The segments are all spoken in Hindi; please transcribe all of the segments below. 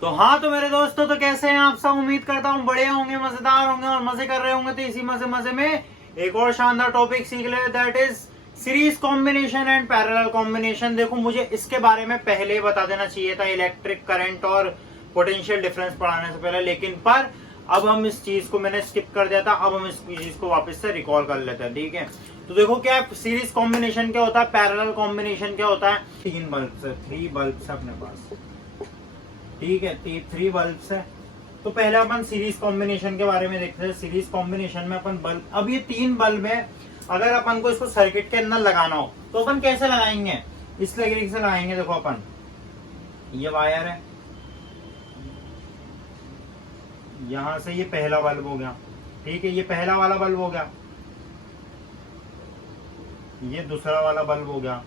तो हाँ, तो मेरे दोस्तों, तो कैसे हैं आप सब? उम्मीद करता हूँ बढ़िया होंगे, मजेदार होंगे और मजे कर रहे होंगे। तो इसी मजे में एक और शानदार टॉपिक सीख ले, that is series combination and parallel combination. देखो, मुझे इसके बारे में पहले ही बता देना चाहिए था, इलेक्ट्रिक करंट और पोटेंशियल डिफरेंस पढ़ाने से पहले, लेकिन पर अब हम इस चीज को मैंने स्किप कर दिया था। अब हम इस चीज को वापस से रिकॉल कर लेते हैं, ठीक है। तो देखो, क्या सीरीज कॉम्बिनेशन क्या होता है, पैरेलल कॉम्बिनेशन क्या होता है। 3 बल्ब है, 3 बल्ब है अपने पास, ठीक है। 3 बल्ब है। तो पहले अपन सीरीज कॉम्बिनेशन के बारे में देखते हैं। सीरीज कॉम्बिनेशन में अपन बल्ब, अब ये 3 बल्ब है, अगर अपन को इसको सर्किट के अंदर लगाना हो तो अपन कैसे लगाएंगे? इस तरीके से लगाएंगे। देखो, अपन ये वायर है, यहां से ये पहला बल्ब हो गया, ठीक है। ये पहला वाला बल्ब हो गया, ये दूसरा वाला बल्ब हो गया,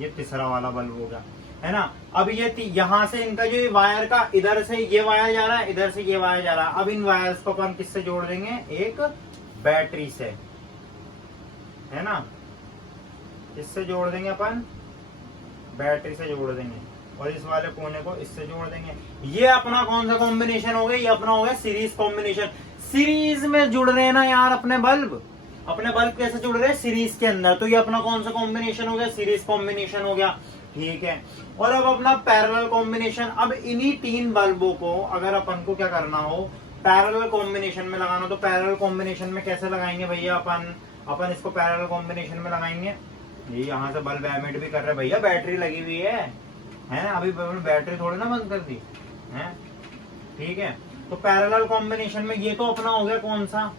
ये तीसरा वाला बल्ब हो गया, है ना। अब ये यहां से इनका जो वायर का, इधर से ये वायर जा रहा है, इधर से ये वायर जा रहा है। अब इन वायर्स को अपन किससे जोड़ देंगे? एक बैटरी से, है ना। इससे जोड़ देंगे अपन, बैटरी से जोड़ देंगे, और इस वाले कोने को इससे जोड़ देंगे। ये अपना कौन सा कॉम्बिनेशन हो गया? ये अपना हो गया सीरीज कॉम्बिनेशन। सीरीज में जुड़ रहे हैं ना यार अपने बल्ब। अपने बल्ब कैसे जुड़ रहे हैं? सीरीज के अंदर। तो ये अपना कौन सा कॉम्बिनेशन हो गया? सीरीज कॉम्बिनेशन हो गया, ठीक है। और अब अपना पैरेलल कॉम्बिनेशन। अब इन्हीं 3 बल्बों को अगर अपन को क्या करना हो, पैरेलल कॉम्बिनेशन में लगाना, तो पैरेलल कॉम्बिनेशन में कैसे लगाएंगे भैया? अपन इसको पैरेलल कॉम्बिनेशन में लगाएंगे। ये यहाँ से बल्ब एमिट भी कर रहे हैं भैया, बैटरी लगी हुई है ना। अभी बैटरी थोड़ी ना बंद कर दी है, ठीक है। तो पैरेलल कॉम्बिनेशन में ये तो अपना हो गया कौन सा?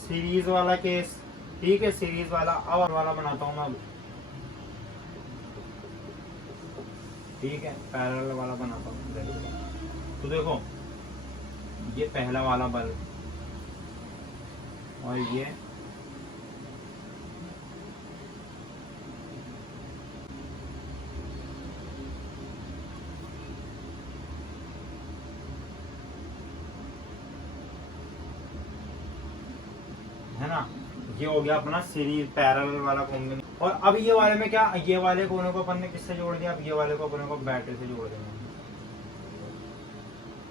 सीरीज वाला केस, ठीक है, सीरीज वाला। अब वाला बनाता हूं मैं अब, ठीक है, पैरेलल वाला बनाता हूं। तो देखो, ये पहला वाला बल्ब और ये है ना, ये हो गया अपना सीरीज पैरेलल वाला कॉम्बिनेशन। और अब ये वाले में क्या, ये वाले कोने को अपन ने किससे जोड़ दिया? अब ये वाले को अपन को बैटरी से जोड़ देंगे।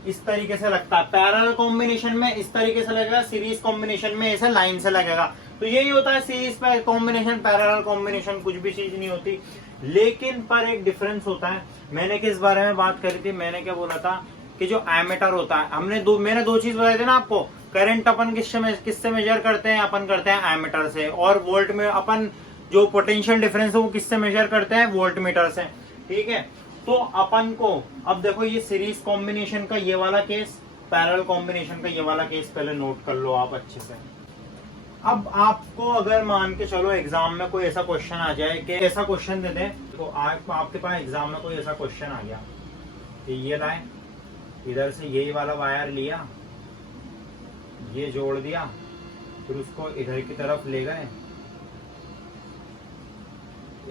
इस तरीके से लगता है पैरेलल कॉम्बिनेशन में, इस तरीके से लगेगा। सीरीज कॉम्बिनेशन में ऐसे लाइन से लगेगा। तो यही होता है सीरीज कॉम्बिनेशन, पैरेलल कॉम्बिनेशन। कुछ भी चीज नहीं होती, लेकिन पर एक डिफरेंस होता है। मैंने किस बारे में बात करी थी? मैंने क्या बोला था कि जो एमीटर होता है, मैंने 2 चीज बताई थी ना आपको। करंट अपन किससे मेजर करते हैं? अपन करते हैं एमीटर से। और वोल्ट में अपन जो पोटेंशियल डिफरेंस है वो किससे मेजर करते हैं? वोल्ट मीटर से, ठीक है। तो अपन को अब देखो, ये सीरीज कॉम्बिनेशन का ये वाला केस, पैरेलल कॉम्बिनेशन का ये वाला केस पहले नोट कर लो आप अच्छे से। अब आपको अगर मान के चलो एग्जाम में कोई ऐसा क्वेश्चन आ जाए कि ऐसा क्वेश्चन दे दें, तो आपके पास एग्जाम में कोई ऐसा क्वेश्चन आ गया कि ये लाए, इधर से यही वाला वायर लिया, ये जोड़ दिया, फिर उसको इधर की तरफ ले गए,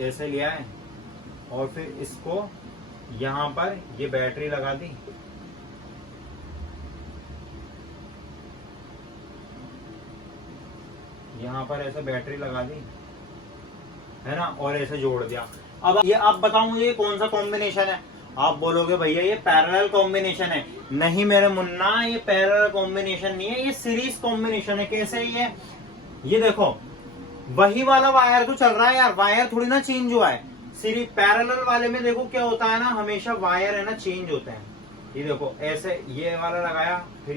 ऐसे लिया है, और फिर इसको यहां पर ये बैटरी लगा दी, यहां पर ऐसे बैटरी लगा दी, है ना, और ऐसे जोड़ दिया। अब ये आप बताओ मुझे कौन सा कॉम्बिनेशन है? आप बोलोगे भैया ये पैरेलल कॉम्बिनेशन है। नहीं मेरे मुन्ना, ये पैरेलल कॉम्बिनेशन नहीं है, ये सीरीज कॉम्बिनेशन है। कैसे ये देखो, वही वाला वायर तो चल रहा है यार, वायर थोड़ी ना चेंज हुआ है। सीरीज पैरेलल वाले में देखो क्या होता है ना, हमेशा वायर है ना चेंज होते हैं। ये देखो, ऐसे ये वाला लगाया, फिर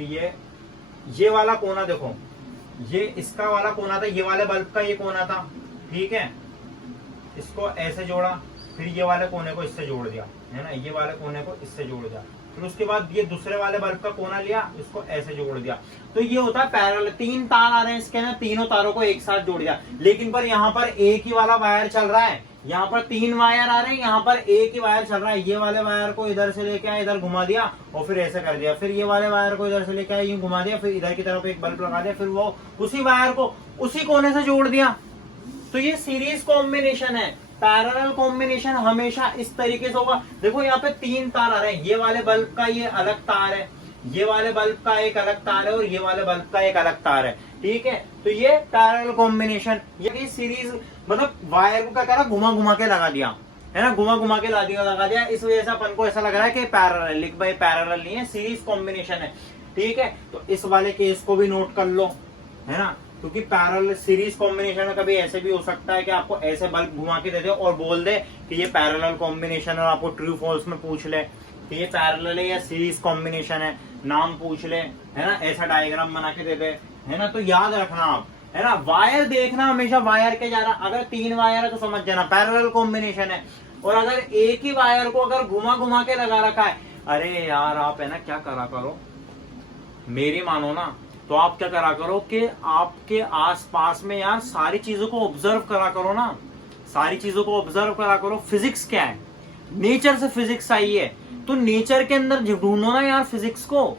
ये वाला कोना देखो, ये इसका वाला कोना था, ये वाले बल्ब का ये कोना था, ठीक है। इसको ऐसे जोड़ा, फिर ये वाले कोने को इससे जोड़ दिया, है ना, ये वाले कोने को इससे जोड़ दिया, फिर उसके बाद ये दूसरे वाले बल्ब का कोना लिया, इसको ऐसे जोड़ दिया। तो ये होता है पैरेलल। 3 तार आ रहे हैं इसके ना, तीनों तारों को एक साथ जोड़ दिया। लेकिन पर यहाँ पर एक ही वाला वायर चल रहा है, यहाँ पर 3 वायर आ रहे हैं, यहाँ पर एक ही वायर चल रहा है। ये वाले वायर को इधर से लेके आया, इधर घुमा दिया, और फिर ऐसे कर दिया। फिर ये वाले वायर को इधर से लेके आया, यूं घुमा दिया, फिर इधर की तरफ एक बल्ब लगा दिया, फिर वो उसी वायर को उसी कोने से जोड़ दिया। तो ये सीरीज कॉम्बिनेशन है। पैरेलल कॉम्बिनेशन हमेशा इस तरीके से होगा। देखो, यहाँ पे 3 तार आ रहे हैं, ये वाले बल्ब का ये अलग तार है, ये वाले बल्ब का एक अलग तार है, और ये वाले बल्ब का एक अलग तार है, ठीक है। तो ये पैरेलल कॉम्बिनेशन, ये सीरीज मतलब वायर को क्या करा, घुमा घुमा के लगा दिया। है ना, घुमा घुमा के लगा दिया, इस वजह से अपन को ऐसा लग रहा है कि पैरेलल, लिख भाई पैरेलल नहीं है, सीरीज कॉम्बिनेशन है। ठीक है, तो इस वाले केस को भी नोट कर लो, है ना, क्योंकि पैरेलल सीरीज कॉम्बिनेशन में कभी ऐसे भी हो सकता है कि आपको ऐसे बल्ब घुमा के दे दे और बोल दे कि ये पैरेलल कॉम्बिनेशन है, और आपको ट्रू फॉल्स में पूछ ले कि ये पैरेलल है या सीरीज कॉम्बिनेशन है, नाम पूछ ले, है ना, ऐसा डायग्राम बना के दे दे, है ना। तो याद रखना आप, है ना, वायर देखना हमेशा वायर के जा रहा, अगर 3 वायर है तो समझ जाना पैरेलल कॉम्बिनेशन है, और अगर एक ही वायर को अगर घुमा घुमा के लगा रखा है, अरे यार आप, है ना, क्या करा करो, मेरी मानो ना, तो आप क्या करा करो कि आपके आसपास में यार सारी चीजों को ऑब्जर्व करा करो ना, सारी चीजों को ऑब्जर्व करा करो। फिजिक्स क्या है, नेचर से फिजिक्स आई है, तो नेचर के अंदर ढूंढो ना यार फिजिक्स को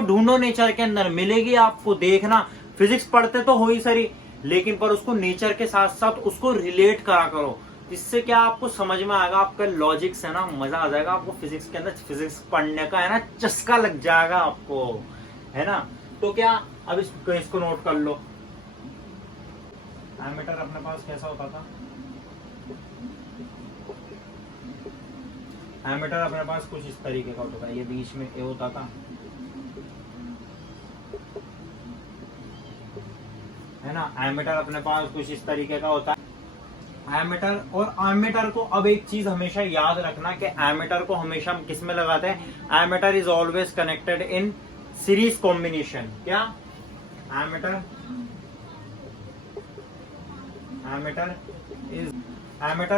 ढूंढो, नेचर के अंदर मिलेगी आपको। देखना, फिजिक्स पढ़ते तो हो ही सही, लेकिन पर उसको नेचर के साथ साथ उसको रिलेट करा करो, इससे क्या आपको समझ में आएगा, आपका लॉजिक्स है ना, मजा आ जाएगा आपको फिजिक्स के अंदर, फिजिक्स पढ़ने का, है ना, चस्का लग जाएगा आपको, है ना। तो क्या, अब इसको नोट कर लो। एमीटर अपने पास कैसा होता था, एमीटर अपने पास कुछ इस तरीके का होता था, ये बीच में ए होता था, है ना, एमीटर अपने पास कुछ इस तरीके का होता है, एमीटर। और एमीटर को अब एक चीज हमेशा याद रखना कि एमीटर को हमेशा हम किस में लगाते हैं, ammeter is always connected in series combination. क्या, ammeter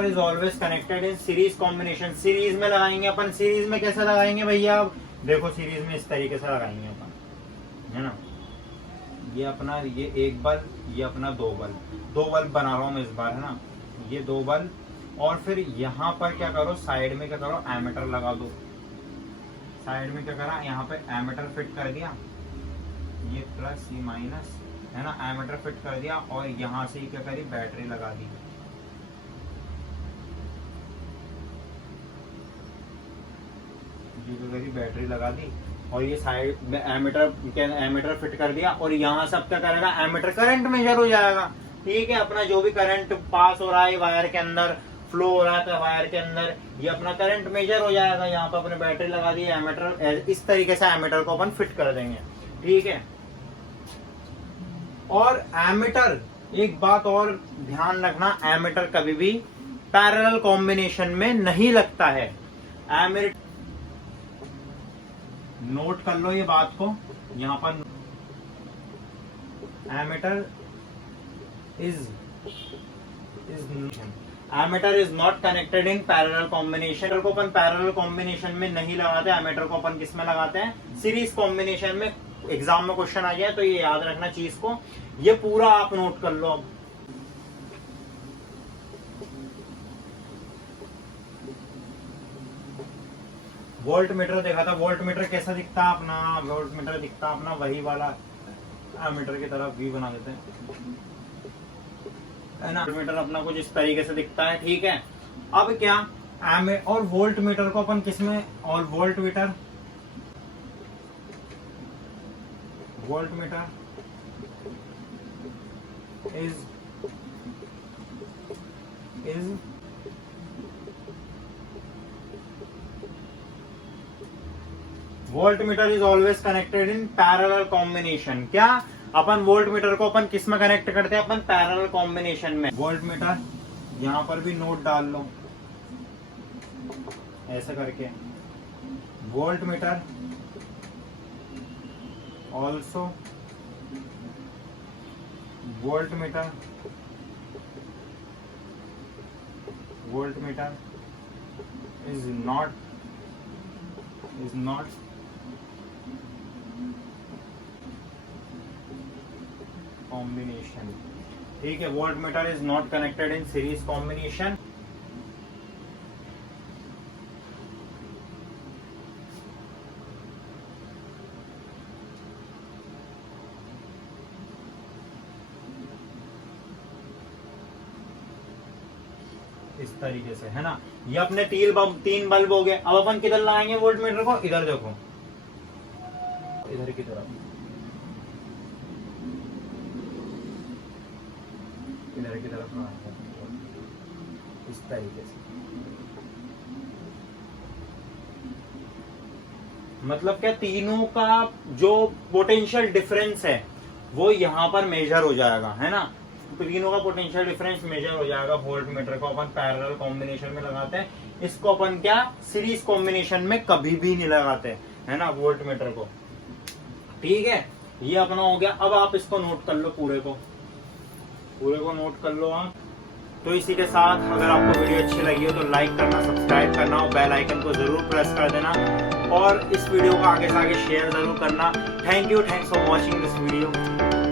is always connected in series combination. Series में लगाएंगे अपन, सीरीज में कैसे लगाएंगे भैया, अब देखो सीरीज में इस तरीके से लगाएंगे अपन, है ना, ये अपना, ये एक बल्ब, ये अपना दो बल्ब बना रहा हूं मैं इस बार, है ना, ये 2 बल्ब, और फिर यहाँ पर क्या करो, साइड में क्या करो, एमीटर लगा दो, साइड में क्या करा, यहाँ पे एमीटर फिट कर दिया, ये प्लस ये माइनस, है ना, एमीटर फिट कर दिया, और यहाँ से क्या करी, बैटरी लगा दी, ये करी बैटरी लगा दी, और ये साइड में एमीटर फिट कर दिया, और यहाँ सब क्या करेगा, एमीटर करंट मेजर हो जाएगा। ठीक है, अपना जो भी करंट पास हो रहा है वायर के अंदर, फ्लो हो रहा था वायर के अंदर, ये अपना करंट मेजर हो जाएगा। यहाँ पर अपने बैटरी लगा दी, एमीटर, इस तरीके से एमीटर को अपन फिट कर देंगे। ठीक है, और एमीटर, एक बात और ध्यान रखना, एमीटर कभी भी पैरेलल कॉम्बिनेशन में नहीं लगता है। एमीटर, नोट कर लो ये बात को, यहां पर ammeter is not connected in parallel combination. को अपन पैरेलल कॉम्बिनेशन में नहीं लगाते, एमीटर को अपन किस में लगाते हैं, सीरीज कॉम्बिनेशन में। एग्जाम में क्वेश्चन आ जाए तो ये याद रखना चीज को, ये पूरा आप नोट कर लो। अब वोल्ट मीटर देखा था, वोल्ट मीटर कैसा दिखता है अपना, वोल्ट मीटर दिखता है अपना वही वाला मीटर की तरह वी बना देते हैं, है ना, मीटर अपना कुछ इस तरीके से दिखता है। ठीक है, अब क्या, और वोल्ट मीटर को अपन किसमें, और volt meter is volt meter is always connected in parallel combination. क्या, अपन वोल्ट मीटर को अपन किस में कनेक्ट करते हैं, अपन पैरेलल कॉम्बिनेशन में। वोल्ट मीटर, यहां पर भी नोट डाल लो ऐसे करके, volt meter also, volt meter is not combination. ठीक है, volt meter is not connected in series combination. इस तरीके से, है ना, ये अपने 3 बल्ब हो गए। अब अपन किधर लगाएंगे वोल्ट मीटर को, इधर देखो, इधर की तरफ, इस तरीके से, मतलब क्या तीनों का जो पोटेंशियल डिफरेंस है वो यहाँ पर मेजर हो जाएगा, है ना। तो तीनों का पोटेंशियल डिफरेंस मेजर हो जाएगा। वोल्ट मीटर को अपन पैरेलल कॉम्बिनेशन में लगाते हैं, इसको अपन क्या सीरीज कॉम्बिनेशन में कभी भी नहीं लगाते, है ना, वोल्ट मीटर को। ठीक है, ये अपना हो गया। अब आप इसको नोट कर लो, पूरे को नोट कर लो आप। तो इसी के साथ अगर आपको वीडियो अच्छी लगी हो तो लाइक करना, सब्सक्राइब करना और बेल आइकन को जरूर प्रेस कर देना, और इस वीडियो को आगे से आगे शेयर जरूर करना। Thanks for watching this video.